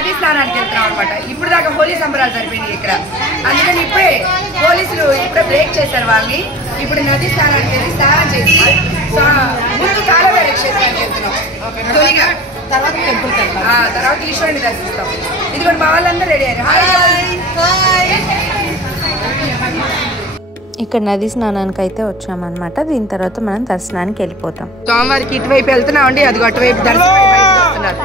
నదీ స్నానానికి వెళ్తున్నాం అనమాట. ఇప్పుడు దాకా హోలీ సంబరాలు జరిపోయినాయి ఇక్కడ. అందుకని ఇప్పుడే పోలీసులు ఇప్పుడే బ్రేక్ చేశారు వాళ్ళని. ఇప్పుడు నదీ స్నానానికి వెళ్ళి స్నానం చేసి ముందు కాలవేర క్షేత్రానికి వెళ్తున్నాం తొలిగా, తర్వాత ఈశ్వరుని దర్శిస్తాం. ఇదిగోండి మా వాళ్ళందరూ రెడీ అయ్యారు. ఇక్కడ నది స్నానానికి అయితే వచ్చామన్నమాట. దీని తర్వాత మనం దర్శనానికి వెళ్ళిపోతాం. స్వామివారికి ఇటువైపు వెళ్తున్నామండి, అది అటువైపు దర్శనం వస్తున్నారు.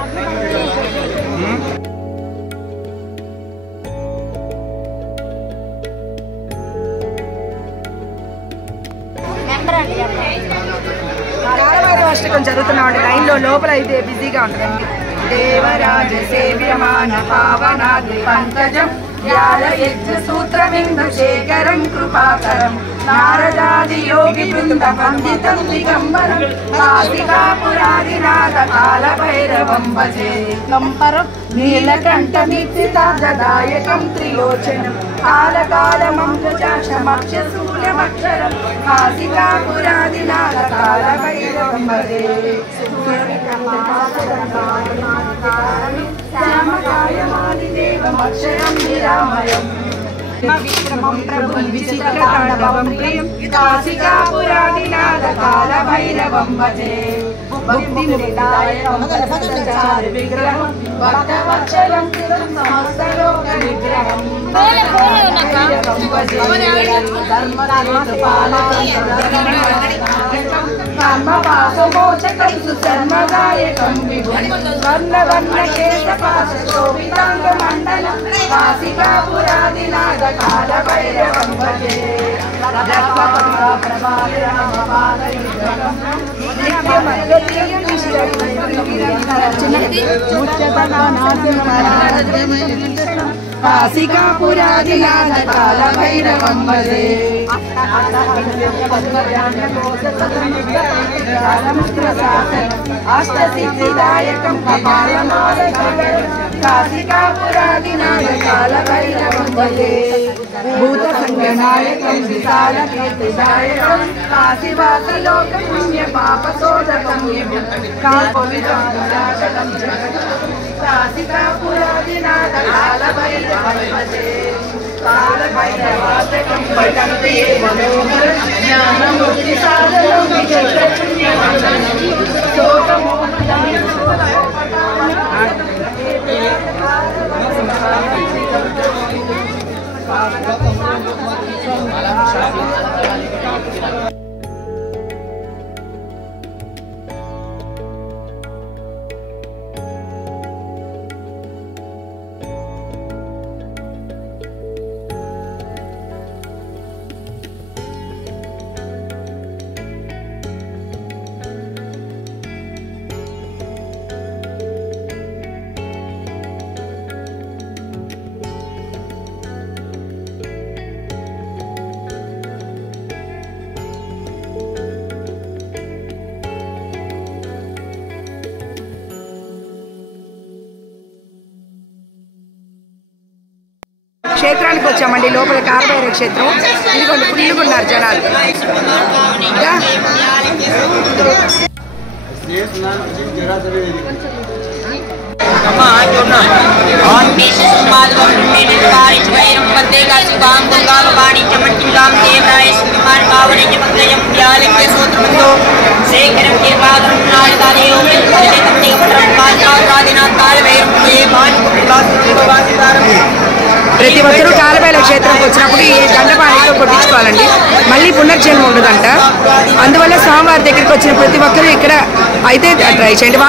అష్టకం జరుగుతున్నామండి. లైన్ లో లోపల అయితే బిజీగా ఉంటుందండి. దేవరాజ సేవ్యమాన పావనాద్రి పంకజం సూత్రబిందు శేఖరం కృపాకరం నారదాది యోగి బృంద వందితం దిగంబరం కాశికాపురాదినాథ కాల భైరవం భజే కంపరం నీలకంఠమిత్సితాదాయకం త్రిలోచనం కాలకాలమక్షరమక్షరం కాశికాపురాదినాథ కాల భైరవం భజే శ్యామకాయమాదిదేవమక్షరం నిరామయం విక్రమం ప్రభుం విచిత్రతాండవం ప్రియం కాశికాపురాదినాథ కాల భైరవం భజే భక్తిముక్తాయకం సదాచార విగ్రహం భక్తవత్సలం సమస్తలోక విగ్రహం కర్మపాశమోచకం సుశర్మదాయకం విభుం వర్ణవర్ణకేశపాశోభితాంగమండలం కాశికాపురాదినాథ కాల భైరవం భజే కాశికాపురాదినాథ కాల భైరవం భజే అష్టసిద్ధిదాయకం కాశికాపురాదినాథ కాల భైరవం భజే భూత సంగనాయకం విశాల కీర్తిదాయకం కాశీవాసలోక పుణ్య పాప శోధకం కాశికాపురాదినాథ కాల భైరవం భజే కాల భైరవాష్టకం పఠంతి మనోహరం జ్ఞానముక్తి సాధనం విచక్షణ పుణ్యవందనం క్షేత్రానికి వచ్చామండి. లోపల కాలభైరవ క్షేత్రం. ఇదిగోండి ఫుల్గా ఉన్నారు జనాలు. ప్రతి ఒక్కరూ కాలభైరవ క్షేత్రంకి వచ్చినప్పుడు ఈ దండపాణితో కొట్టించుకోవాలండి. మళ్ళీ పునర్జన్మ ఉండదంట. అందువల్ల స్వామివారి దగ్గరికి వచ్చిన ప్రతి ఒక్కరూ ఇక్కడ అయితే ట్రై చేయండి.